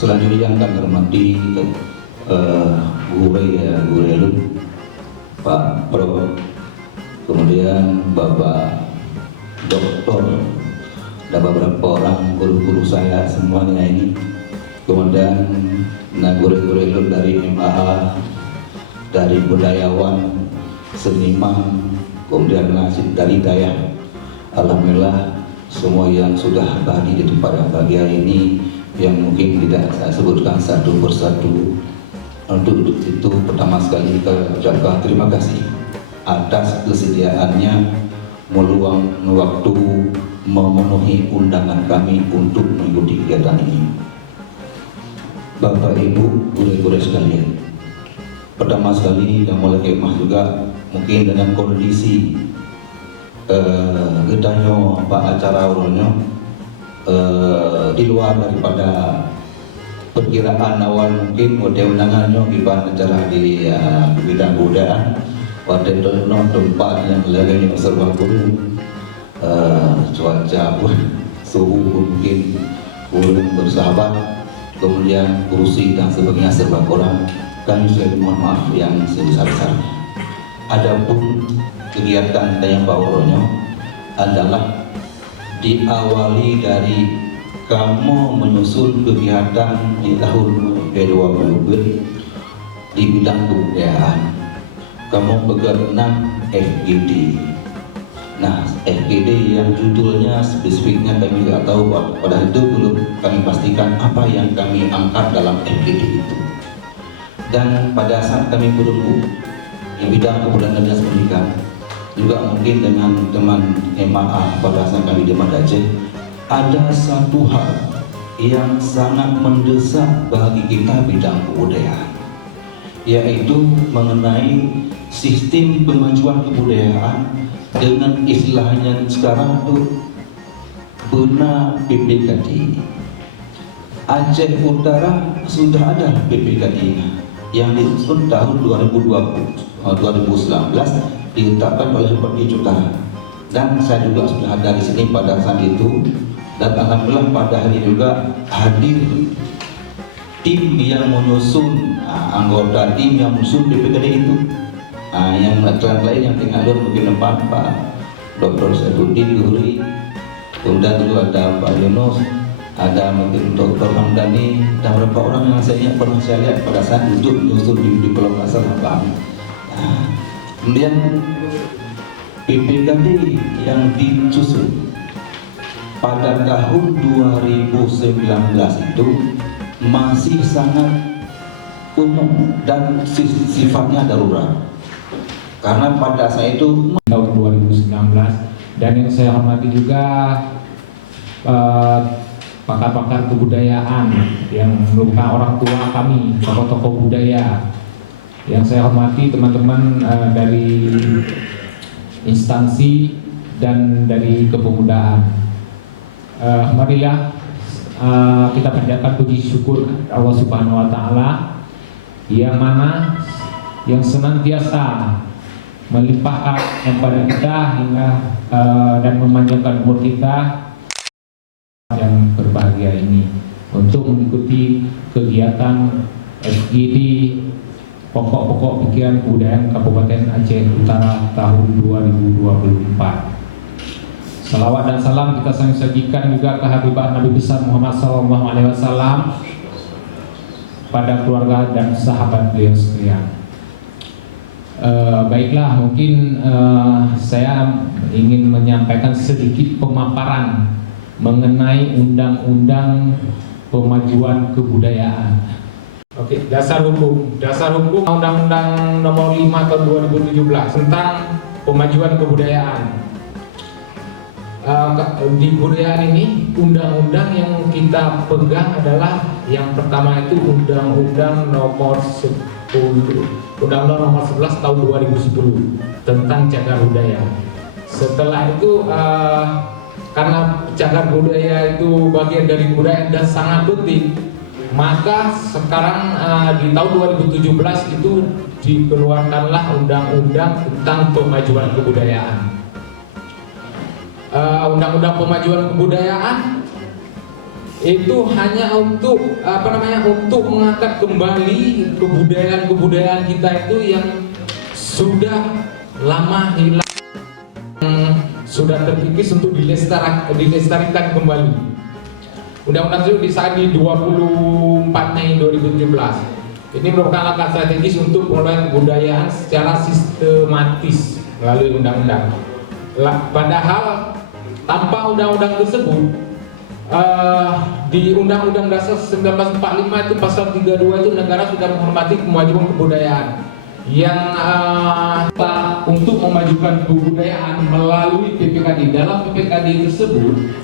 Selanjutnya yang kami hormati Guru Elun, Pak Pro, kemudian Bapak Doktor, dan beberapa orang guru-guru saya semuanya ini, kemudian Guru Elun dari MAA, dari budayawan, seniman, kemudian nasib dari daya. Alhamdulillah semua yang sudah hadir di tempat pagi hari ini, yang mungkin tidak saya sebutkan satu persatu. Untuk itu pertama sekali kita ucapkan terima kasih atas kesediaannya meluang waktu memenuhi undangan kami untuk mengikuti kegiatan ini. Bapak Ibu, guru-guru sekalian, pertama sekali yang mulai kemah juga mungkin dengan kondisi gedanyo Pak acara uronyo di luar daripada perkiraan awal, mungkin pada undangannya ibarat acara di bidang budaya pada tempat yang lagi serba burung, cuaca pun suhu mungkin burung bersahabat, kemudian kursi dan sebagainya serba kurang. Kami sekali mohon maaf yang sebesar-besarnya. Adapun kegiatan yang bawahnya adalah diawali dari kamu menyusun kegiatan di tahun 2020 di bidang kebudayaan. Kamu bergerak FGD. Nah, FGD yang judulnya spesifiknya kami tidak tahu, pada itu belum kami pastikan apa yang kami angkat dalam FGD itu. Dan pada saat kami berembuk di bidang kebudayaan dan pendidikan, juga mungkin dengan teman MAA pada saat kami di Aceh, ada satu hal yang sangat mendesak bagi kita bidang kebudayaan, yaitu mengenai sistem pemajuan kebudayaan dengan istilahnya sekarang itu benar PPKD. Aceh Utara sudah ada PPKD yang disusun tahun 2019 ditetapkan oleh Bupati Utara, dan saya juga sudah ada di sini pada saat itu. Dan alhamdulillah pada hari juga hadir tim yang menyusun anggota tim yang menyusun PPKD itu, yang lain yang tinggal mungkin depan Pak Dr. Saifuddin Guri, kemudian dulu ada Pak Yunus, ada mungkin Dr. Hamdani, dan beberapa orang yang saya pernah saya lihat pada saat duduk menyusun di Pulau Kasar Bang. Kemudian PPKD yang disusun pada tahun 2019 itu masih sangat umum dan sifatnya darurat, karena pada saat itu tahun 2019. Dan yang saya hormati juga pakar-pakar kebudayaan yang merupakan orang tua kami, tokoh-tokoh budaya. Yang saya hormati teman-teman dari instansi dan dari kepemudaan. Marilah kita panjatkan puji syukur Allah Subhanahu wa Ta'ala, yang mana yang senantiasa melimpahkan kepada kita hingga dan memanjangkan umur kita yang berbahagia ini untuk mengikuti kegiatan FGD Pokok-pokok Pikiran Kebudayaan Kabupaten Aceh Utara tahun 2024. Salawat dan salam kita sajikan juga ke Habibah Nabi besar Muhammad SAW, pada keluarga dan sahabat beliau sekalian. Baiklah, mungkin saya ingin menyampaikan sedikit pemaparan mengenai Undang-Undang Pemajuan Kebudayaan. Oke, dasar hukum Undang-Undang Nomor 5 Tahun 2017 tentang pemajuan kebudayaan. Di kebudayaan ini, undang-undang yang kita pegang adalah yang pertama itu Undang-Undang Nomor 11 Tahun 2010 tentang cagar budaya. Setelah itu karena cagar budaya itu bagian dari budaya dan sangat penting, maka sekarang di tahun 2017 itu dikeluarkanlah undang-undang tentang pemajuan kebudayaan. Undang-undang pemajuan kebudayaan itu hanya untuk untuk mengangkat kembali kebudayaan kita itu yang sudah lama hilang, sudah terkikis untuk dilestarikan kembali. Undang-undang tersebut disahkan di 24 Mei 2017. Ini merupakan langkah strategis untuk pengelolaan kebudayaan secara sistematis melalui undang-undang. Padahal tanpa undang-undang tersebut, di Undang-Undang Dasar 1945 itu pasal 32 itu negara sudah menghormati kemajuan kebudayaan yang untuk memajukan kebudayaan melalui PPKD. Dalam PPKD tersebut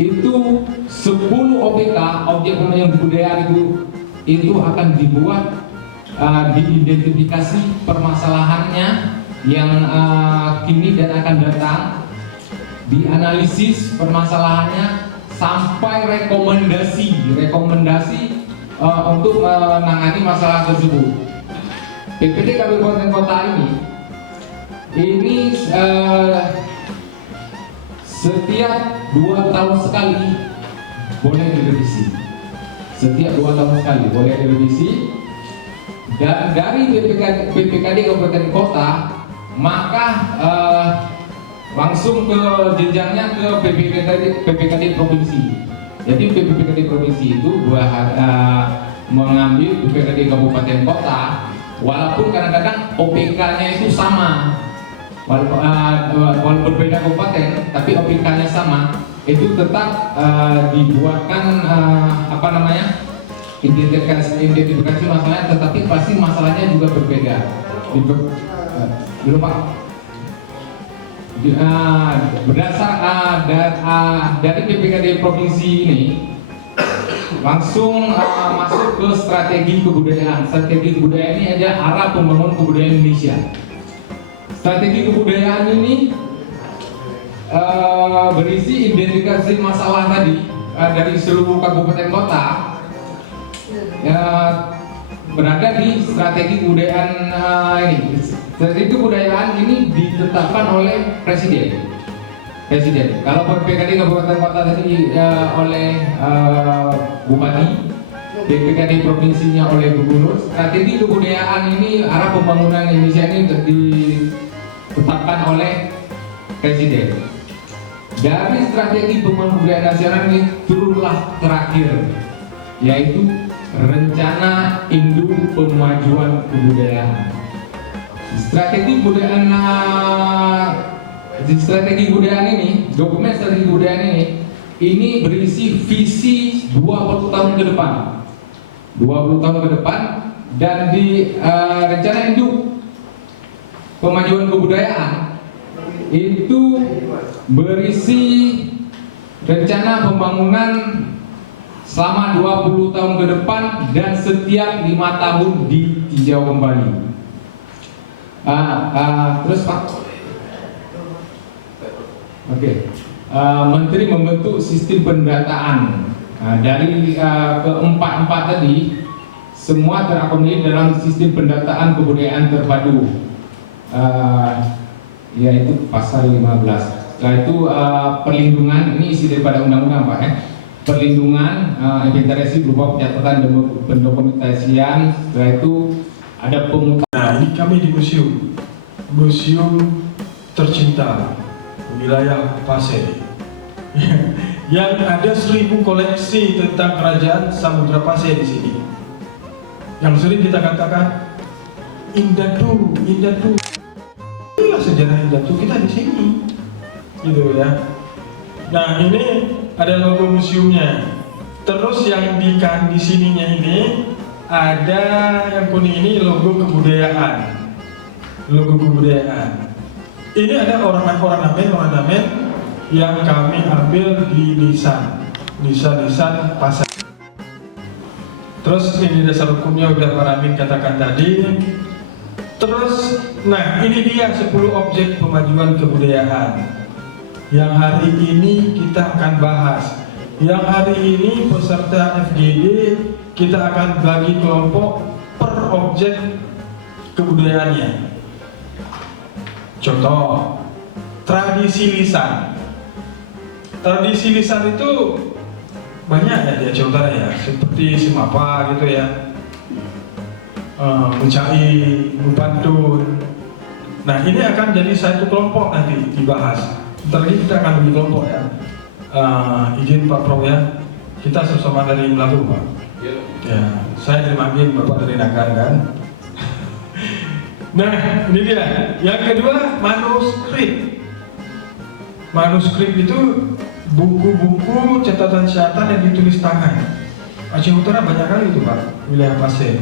itu 10 OPK, objek pembangunan kebudayaan itu akan dibuat, diidentifikasi permasalahannya yang kini dan akan datang, dianalisis permasalahannya sampai rekomendasi untuk menangani masalah tersebut. PPD Kabupaten Kota ini setiap 2 tahun sekali boleh direvisi. Setiap 2 tahun sekali boleh direvisi. Dan dari PPKD Kabupaten Kota maka langsung ke jenjangnya ke PPKD Provinsi. Jadi PPKD Provinsi itu mengambil PPKD Kabupaten Kota, walaupun kadang-kadang OPK-nya itu sama, walaupun berbeda kabupaten, tapi OPK-nya sama, itu tetap dibuatkan identifikasi masalahnya, tetapi pasti masalahnya juga berbeda. Dulu Pak. Berdasar dari PPKD Provinsi ini langsung masuk ke strategi kebudayaan. Strategi kebudayaan ini ada arah pembangunan kebudayaan Indonesia. Strategi kebudayaan ini berisi identifikasi masalah tadi dari seluruh kabupaten kota, berada di strategi kebudayaan ini. Strategi kebudayaan ini ditetapkan oleh Presiden. Kalau PPKD Kabupaten Kota tadi oleh Bupati, PPKD Provinsinya oleh Gubernur. Strategi kebudayaan ini, arah pembangunan Indonesia ini ditetapkan oleh Presiden. Dari strategi pembangunan kebudayaan nasional ini turunlah terakhir, yaitu Rencana Induk Pemajuan Kebudayaan. Strategi kebudayaan ini, dokumen strategi kebudayaan ini berisi visi 20 tahun ke depan. 20 tahun ke depan, dan di rencana induk pemajuan kebudayaan itu berisi rencana pembangunan selama 20 tahun ke depan dan setiap 5 tahun ditinjau kembali. Terus Pak, Menteri membentuk sistem pendataan. Dari keempat tadi, semua terakomodir dalam sistem pendataan kebudayaan terpadu, yaitu pasal 15. Setelah itu perlindungan, ini isi daripada undang-undang Pak, perlindungan, inventarisasi berupa pencatatan dan pendokumentasian. Setelah itu ada pemutaran. Nah, ini kami di museum tercinta wilayah Pasir yang ada 1000 koleksi tentang kerajaan Samudra Pasir di sini. Yang sering kita katakan Indatu. Inilah sejarah Indatu kita di sini, gitu ya. Nah, ini ada logo museumnya. Terus yang di sininya ini ada yang kuning ini logo kebudayaan. Ini ada ornamen yang kami ambil di nisan pasar. Terus ini dasar hukumnya udah Pak Ramin katakan tadi. Terus, nah ini dia 10 objek pemajuan kebudayaan yang hari ini kita akan bahas. Yang hari ini peserta FGD kita akan bagi kelompok per objek kebudayaannya. Contoh, tradisi lisan. Tradisi lisan itu banyak ya di Aceh Utara ya, seperti Simapa gitu ya, Mencai, Bupantun. Nah ini akan jadi satu kelompok nanti dibahas. Ntar lagi kita akan bagi kelompok ya. Izin Pak Prof ya, kita sama-sama dari Melabu Pak. Ya, saya terima izin Bapak dari Nagan kan. Nah ini dia. Yang kedua manuskrip. Manuskrip itu buku-buku catatan-catatan yang ditulis tangan. Aceh Utara banyak kali itu Pak, wilayah Pasir.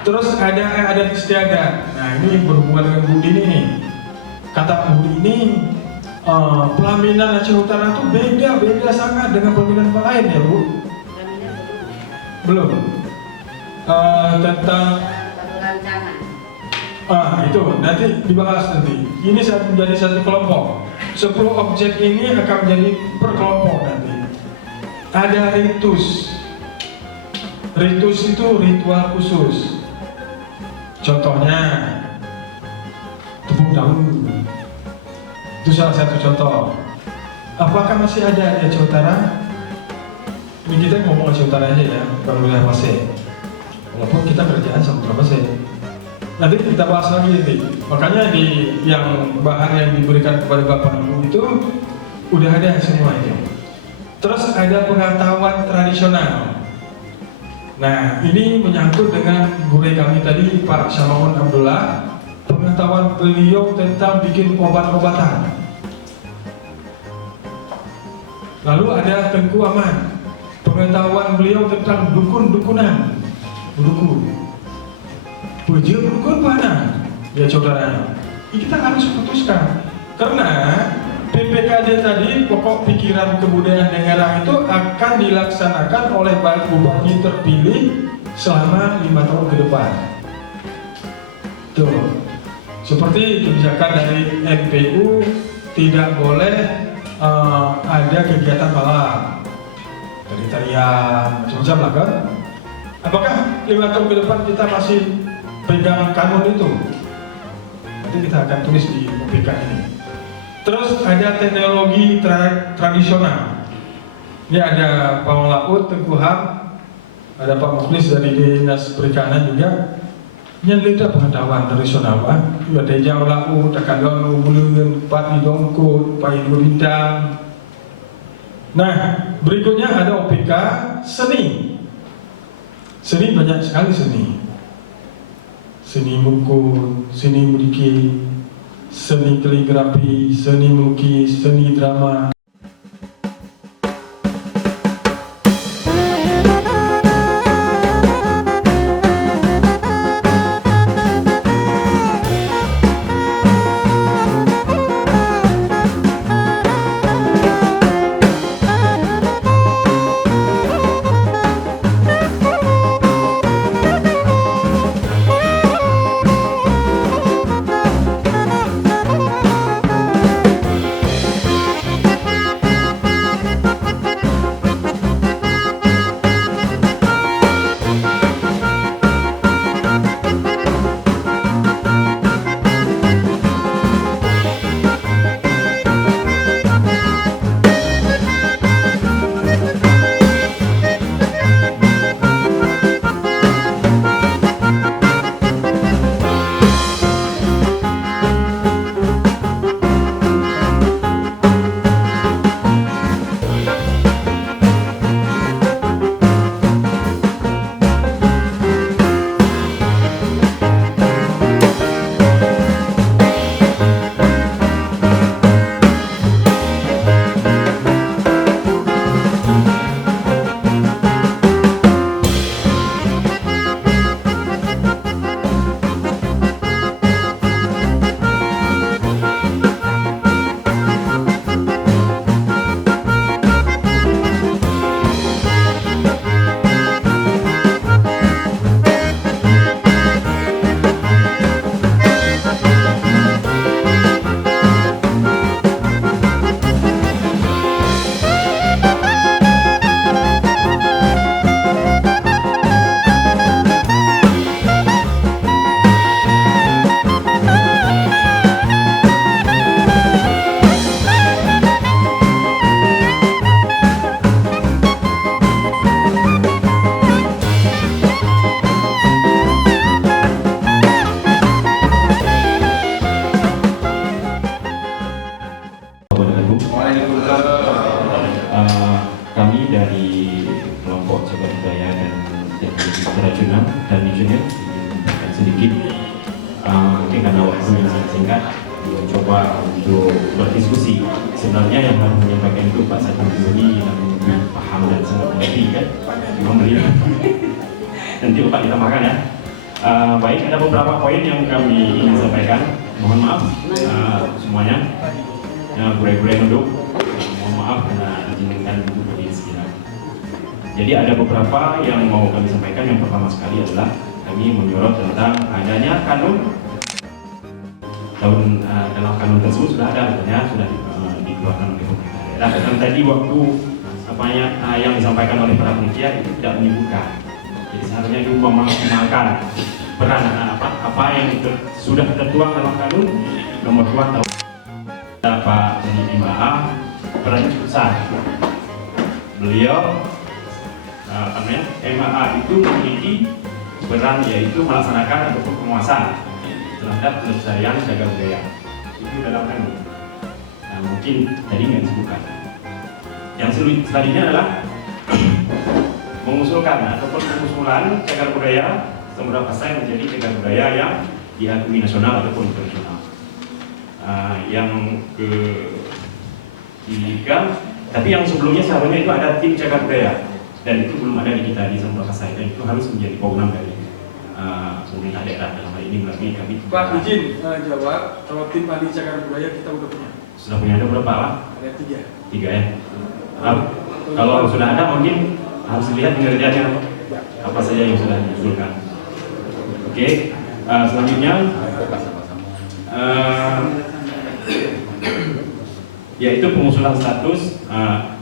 Terus ada adat istiadat. Nah ini berhubungan dengan Budi ini nih. Kata Budi ini pelaminan Aceh Utara itu beda sangat dengan pelaminan lain ya Bu. Belum. Tentang itu nanti dibahas nanti. Ini menjadi satu kelompok. 10 objek ini akan menjadi per kelompok nanti. Ada ritus. Ritus itu ritual khusus. Contohnya tepung dahulu. Itu salah satu contoh. Apakah masih ada di Aceh Utara? Ini kita ngomong Aceh Utara aja ya, kalau wilayah Pasir. Walaupun kita kerjaan Samudra Pasir. Nanti kita bahas lagi nanti. Makanya di yang bahan yang diberikan kepada Bapak Ibu itu udah ada semua itu. Terus ada pengetahuan tradisional. Nah ini menyangkut dengan guru kami tadi Pak Syamaun Abdullah. Pengetahuan beliau tentang bikin obat-obatan. Lalu ada Tengku Aman. Pengetahuan beliau tentang dukun-dukunan. Dukun. Puji dukun mana? Ya saudara. Ini kita harus putuskan. Karena PPKD tadi, pokok pikiran kebudayaan daerah itu akan dilaksanakan oleh bupati terpilih selama 5 tahun ke depan. Tuh. Seperti kebijakan dari MPU tidak boleh ada kegiatan malam, dari tarian, macam-macam lah kan. Apakah 5 tahun ke depan kita masih pegang kanun itu? Nanti kita akan tulis di UPK ini. Terus ada teknologi tradisional. Ini ada Pak Laut, Tengku Ham, ada Pak Mukhlis dari Dinas Perikanan juga. Yang lidah pengetahuan tradisional Pak. Ada Jauh Laut, Takadonu, Bulen, Pati Dongkut, Paidu Bintang. Nah, berikutnya ada OPK seni. Seni banyak sekali seni. Seni mukul, seni mudiki, seni kaligrafi, seni melukis, seni drama. dari kelompok cagar budaya dan teknologi kerajinan dan visioner dan sedikit mungkin karena waktu yang sangat singkat mencoba untuk berdiskusi. Sebenarnya yang harus menyampaikan itu Pak Satu Juni yang lebih paham dan sangat mengerti kan, memang beliau. Nanti Bapak ditambahkan ya. Baik, ada beberapa poin yang kami ingin sampaikan. Mohon maaf semuanya. Gure-gure duduk. Mohon maaf karena izinkan duduk berdiri sejenak. Jadi ada beberapa yang mau kami sampaikan. Yang pertama sekali adalah kami menyorot tentang adanya kanun. Dalam kanun tersebut sudah ada, sudah dikeluarkan oleh pemerintah daerah. Dan tadi waktu yang disampaikan oleh para panitia itu tidak menyebutkan. Jadi seharusnya itu memaksimalkan peran apa yang sudah tertuang dalam kanun nomor 2 tahun Pak MAA peran besar. Beliau MAA itu memiliki peran yaitu melaksanakan ataupun penguasaan terhadap pelestarian cagar budaya itu dalam kanun. Nah, mungkin tadi nggak disebutkan. Yang selanjutnya adalah mengusulkan ataupun pengusulan cagar budaya Samudra Pasai menjadi cagar budaya yang diakui nasional ataupun internasional. Yang ketiga, tapi yang sebelumnya seharusnya itu ada tim cagar budaya dan itu belum ada di kita di Samudra Pasai dan itu harus menjadi program dari pemerintah daerah dalam hal ini melalui kami. Pak izin jawab, kalau tim ahli cagar budaya kita udah punya. Sudah punya ada berapa Pak? Ada 3. 3 ya. Kalau sudah ada mungkin harus dilihat kinerjanya apa saja yang sudah diusulkan. Oke, selanjutnya yaitu pengusulan status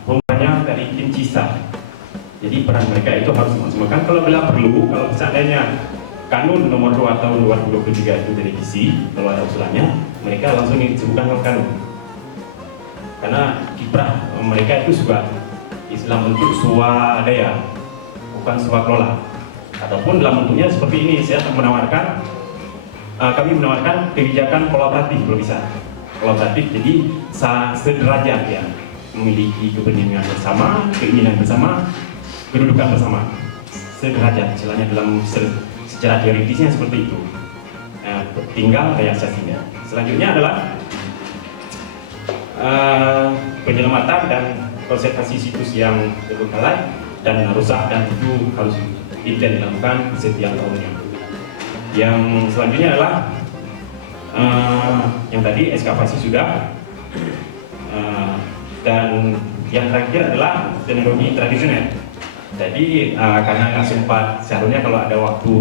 perannya dari tim CISA. Jadi peran mereka itu harus dimaksimalkan kalau bila perlu, kalau seandainya kanun nomor 2 tahun 2023 itu direvisi, kalau ada usulannya, mereka langsung disebutkan dalam kanun. Karena kiprah mereka itu juga Islam bentuk swadaya, bukan swakelola. Ataupun dalam bentuknya seperti ini, saya menawarkan, kami menawarkan kebijakan kolaboratif kalau bisa. Kolaboratif, jadi sederajat ya, memiliki kepentingan bersama, keinginan bersama, kedudukan bersama. Sederajat, istilahnya dalam secara teoritisnya seperti itu. Tinggal realisasinya. Selanjutnya adalah penyelamatan dan konservasi situs yang terbengkalai dan rusak dan itu harus tidak dilakukan setiap tahunnya. Yang selanjutnya adalah yang tadi ekskavasi sudah dan yang terakhir adalah teknologi tradisional. Jadi karena nggak sempat, seharusnya kalau ada waktu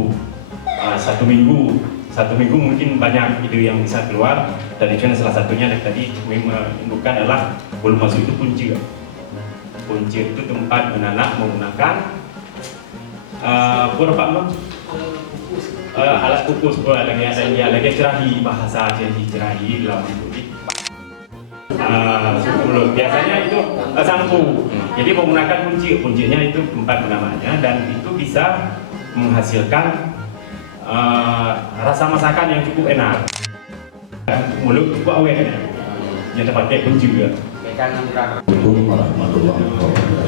satu minggu mungkin banyak ide yang bisa keluar. Tradisional salah satunya yang tadi menunjukkan adalah belum masuk itu punci. Punci itu tempat menanak menggunakan alat kukus, lagi cerahi, bahasa cerahi dalam itu. Biasanya itu sampu. Jadi menggunakan kuncinya itu tempat penamanya dan itu bisa menghasilkan rasa masakan yang cukup enak. Mulut cukup awet, yang pakai kunci juga. Assalamualaikum warahmatullahi wabarakatuh.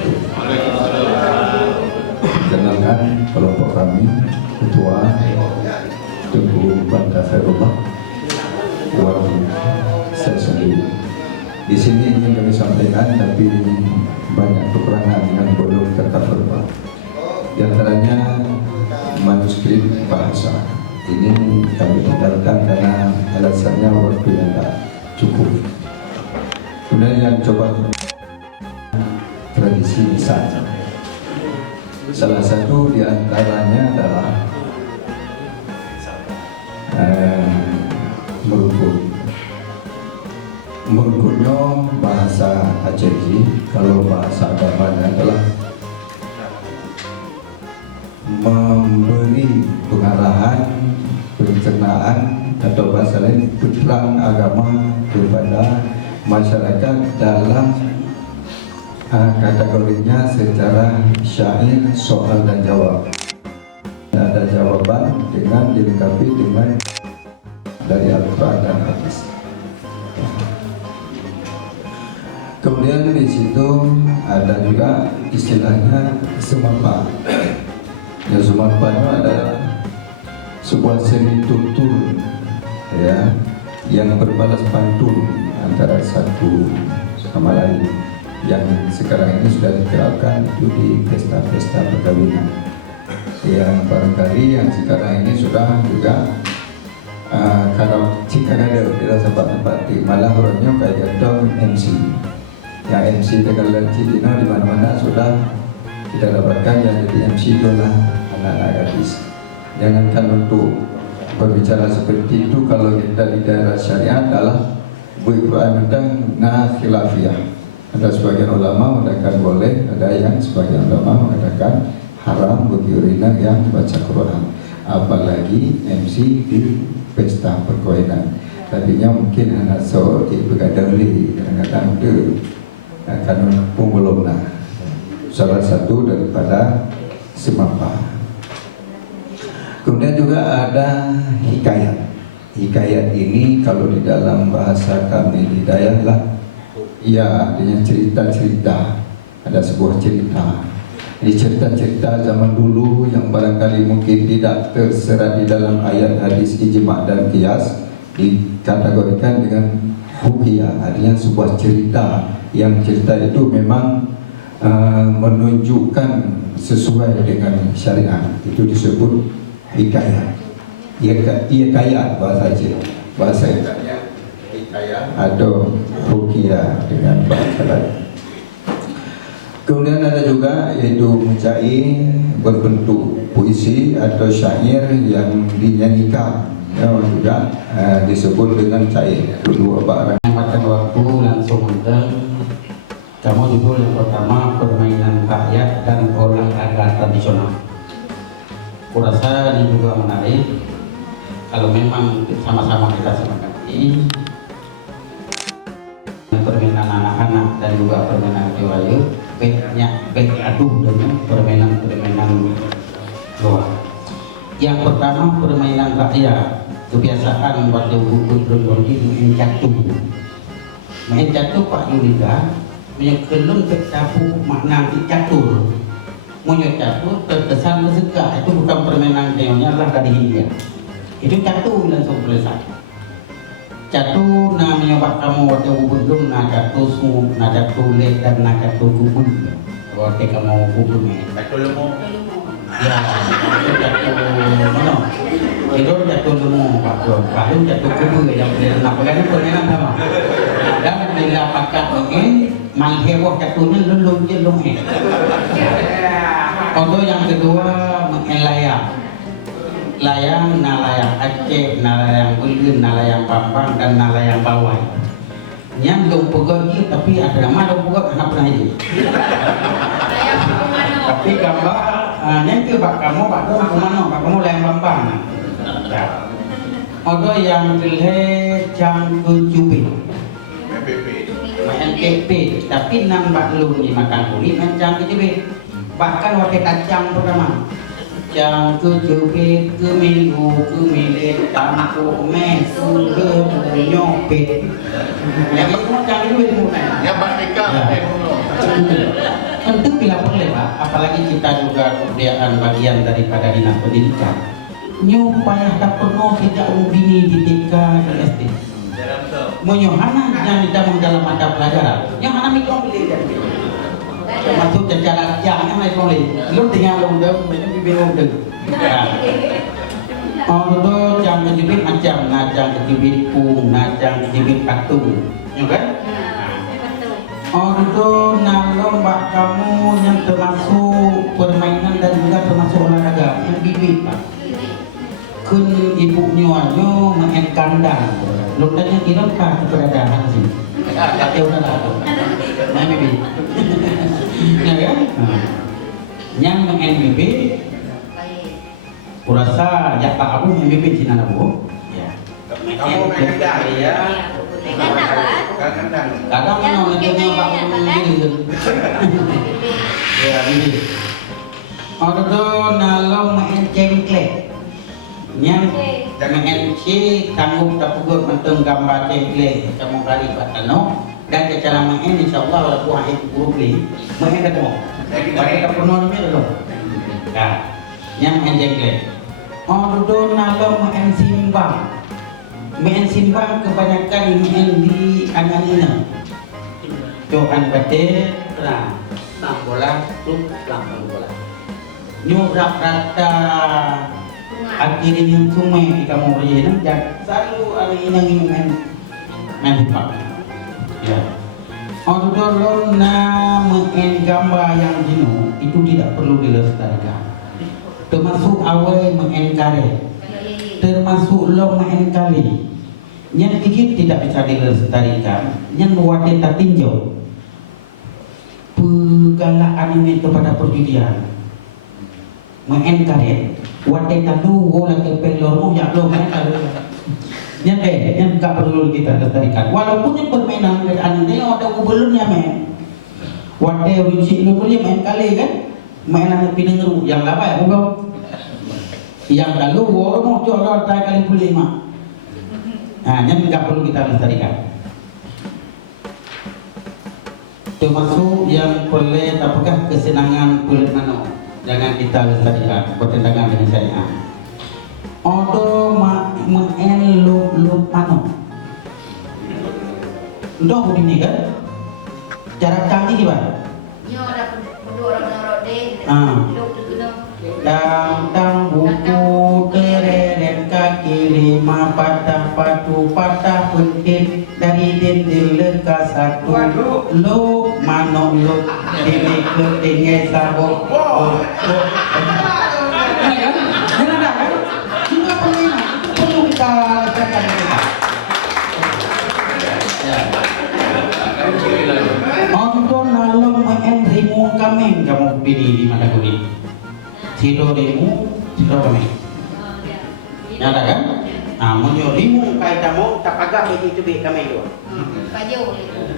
Kenalkan kelompok kami, Ketua Tengku Banta Khairullah, saya sendiri. Di sini ingin kami sampaikan, tapi banyak kekurangan yang belum tercover. Di antaranya manuskrip bahasa. Ini kami tinggalkan karena alasannya waktu yang tak cukup. Kemudian yang coba tradisi lisan. Salah satu di antaranya adalah Merukutnya bahasa Aceh, kalau bahasa agamanya adalah memberi pengarahan, pencernaan atau bahasa lain penerang agama kepada masyarakat dalam kategorinya secara syair, soal dan jawab. Ada jawaban dengan dilengkapi dengan dari Al-Quran dan Hadis. Kemudian di situ ada juga istilahnya semapa. Ya, semapa itu adalah sebuah seni tutur ya yang berbalas pantun antara satu sama lain, yang sekarang ini sudah diterapkan itu di pesta-pesta perkawinan. Yang barangkali yang sekarang ini sudah juga kalau jika ada tempat di malah orangnya kayak dong MC. Yang MC dengan Cina di mana-mana sudah kita dapatkan yang jadi MC itulah anak-anak gadis. Jangankan untuk berbicara seperti itu, kalau kita di daerah syariat adalah Quran dan khilafiyah. Ada sebagian ulama mengatakan boleh, ada yang sebagian ulama mengatakan haram bagi urina yang baca Quran, apalagi MC di pesta perkawinan. Tadinya mungkin anak seorang bergadang-gadang kadang-kadang itu akan pemulungna. Salah satu daripada semapa. Kemudian juga ada hikayat. Hikayat ini kalau di dalam bahasa kami di daerah ya artinya cerita-cerita. Ada sebuah cerita. Ini cerita-cerita zaman dulu yang barangkali mungkin tidak terserat di dalam ayat hadis ijma' dan qiyas, dikategorikan dengan hukiyah, artinya sebuah cerita yang cerita itu memang menunjukkan sesuai dengan syariat, itu disebut hikayat. Hikayat bahasa hikayat atau hukiyah dengan bahasa lain. Kemudian ada juga yaitu mencair berbentuk puisi atau syair yang dinyanyikan, ya, juga disebut dengan cair. Dulu barang makan waktu langsung menteng. Kamu judul yang pertama permainan rakyat dan olahraga tradisional. Kurasa ini juga menarik. Kalau memang sama-sama kita sepakati permainan anak-anak dan juga permainan dewasa, baik aduh dengan permainan luar. Yang pertama permainan rakyat, kebiasaan pada buku berlodi main catur. Main catur Pak Yulida, menyekelun kecapu makna catur. Punya catur terkesan suka, itu bukan permainan teonya lah dari India. Itu catur langsung selesai. Catur namanya Pak kamu waktu belum na catur su, na catur lek dan na catur kubun. Waktu kamu kubun ni. Catur lemu. Ya, itu catur mana? Itu catur lemu Pak. Kalau catur kubun yang nak pegang permainan sama. Dan bila pakai ini, main heboh caturnya lulung je lumi. Untuk yang kedua main layang. Layang, nalayang Aceh, nalayang Ulun, nalayang Pampang, dan nalayang Bawai. Yang dong pegang ni, tapi ada nama dong pegang anak pernah ini. Tapi gambar, yang ke Pak kamu, Pak dong kemana? Pak kamu layang Pampang. Untuk yang kelih jam kejubit. Main PP, tapi nampak lu ni makan kulit macam kejubit. Bahkan waktu kacang pertama. Jang kejubit, kemilu, kemilit, tampuk, mesu, nyopit. Yang itu macam kejubit mulai. Yang Merdeka, tentu bila boleh Pak, apalagi kita juga kebudayaan bagian daripada dinas pendidikan. Nyupaya tak penuh tidak umbini di TK dan SD. Menyohana yang kita dalam mata pelajaran. Yang mana mikro beli dan termasuk jalan yang naik boleh. Lu tinggal londem, ini bingung deh. Untuk jam kejubit macam najang kejubit pung, najang kejubit patung, ya kan? Untuk nalomba kamu yang termasuk permainan dan juga termasuk olahraga yang bibit Pak. Kun ibunya aja main kandang. Lomdanya kira kan keberadaan sih. Kata udah tahu. Main bibit. Ya kan? Yang main bibit. Kurasa ya Pak Abu main bibit sih nana Bu. Ya. Kamu main kandang ya. Kadang mana nantinya Pak Abu gitu. Ya bibit. Ordo nalong main cengklek. Yang main cengklek tanggup tak pugut menteng gambar cengklek. Kamu kali Pak Tano. Dan cara main insyaallah walaupun itu buruk ni, main ketemu. Mereka penuhnya dulu. Nah, yang main jengkel. Odo nalo main simbang. Main simbang kebanyakan main di Anganina. Johan Bate, terang bola, truk pelang bola. Nyobrak rata akhirnya sungai di kamu berjalan dan selalu ada yang main pipa. Ya. Odo main gambar yang jenuh itu tidak perlu dilestarikan. Termasuk awal main karet, termasuk lo main kali. Yang dikit tidak bisa dilestarikan. Yang wanita tinjau pegalaan ini kepada perjudian. Main karet, wanita lu bola kepelor mau jak lo main karet. Yang tak perlu kita lestarikan. Walaupun yang permainan kerajaan ini ada gubernurnya main. Wanita runcik lu boleh main kali kan? Mainan pinengeru yang lama ya bukan? Yang lalu orang mau coba kali pulih mak. Nah, yang tidak perlu kita lestarikan. Termasuk yang kulit apakah kesenangan kulit mano, jangan kita lestarikan bertentangan dengan syariat. Odo main lu mano. Ndoh begini kan? Cara canggih gimana? Nyo ada orang menyorot deh. Dang buku tereret kaki lima patah patu patah pentit dari dinding leka satu lu mano lu dili ketinggai sabuk perlu kita lakukan untuk nalung main rimu kameng kamu pilih di mana kuni Ciro rimu, ciro kami. Nyata kan? Nah, rimu kaya kamu tak agak bagi cubit kami juga.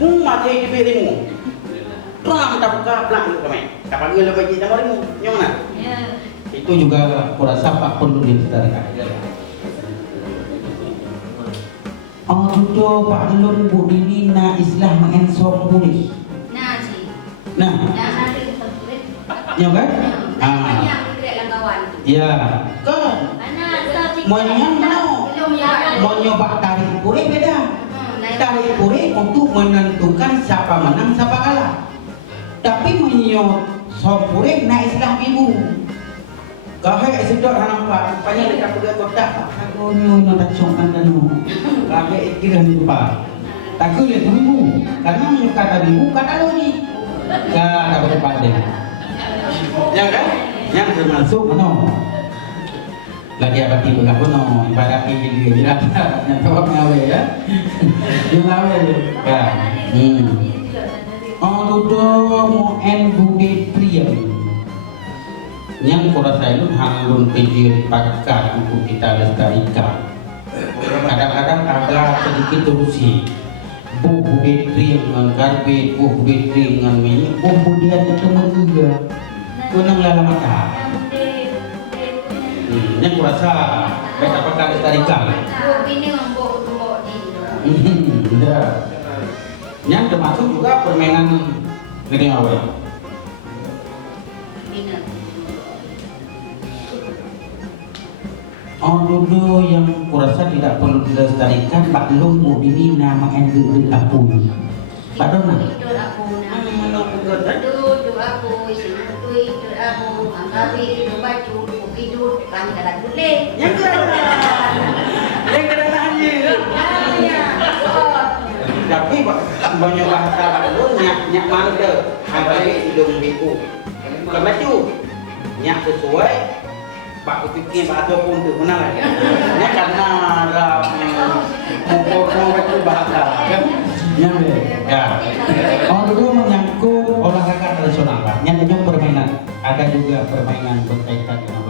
Mati cubit rimu. Terang tak buka pelang kami. Tak panggil lah bagi sama rimu. Nyona. Itu juga kurasa pak perlu dilestarikan. Auto Pak Lun Budini na Islah main som pulih. Nah sih. Nah. Ya kan? Ya, kan? Mau nyoba tarik pure beda. Tarik pure untuk menentukan siapa menang siapa kalah. Tapi menyo sopure na Islam ibu. Kahai sedot nampak, banyak dekat pura kotak. Aku nyo tak songkan danu. Kahai kira lupa. Tak kulihat ibu, karena menyukai ibu kata lo ni. Dah dapat pandai. Ya kan? Yang termasuk mana? Lagi abadi belah kono, ibarat ini dia dirata, yang tahu ngawe ya. Dia ngawe ya. Odo mau budi pria. Yang kurasa itu hangun pikir pakar untuk kita lestarikan. Kadang-kadang agak sedikit terusi. Budi pria dengan karbit, budi pria dengan minyak, kemudian itu menggila. Kunang lalang mata. Yang kurasa mereka pakar lestarikan. Ini membok di. Yang termasuk juga permainan gini apa? Dulu yang kurasa tidak perlu dilestarikan Pak Lumbu ini nama endul aku. Pak Dona. Idul aku nama. Idul aku idul aku angkawi idul baju idul kan kada boleh. Yang kedatangan je. Tapi banyak bahasa baru nyak mana tu? Angkawi hidung biku. Bukan baju. Nyak sesuai Pak fikir bahasa pun tu mana lagi? Ini karena mau bahasa kan? Ya. Dulu menyangkut olahraga tradisional, yang permainan. Ada juga permainan berkaitan dengan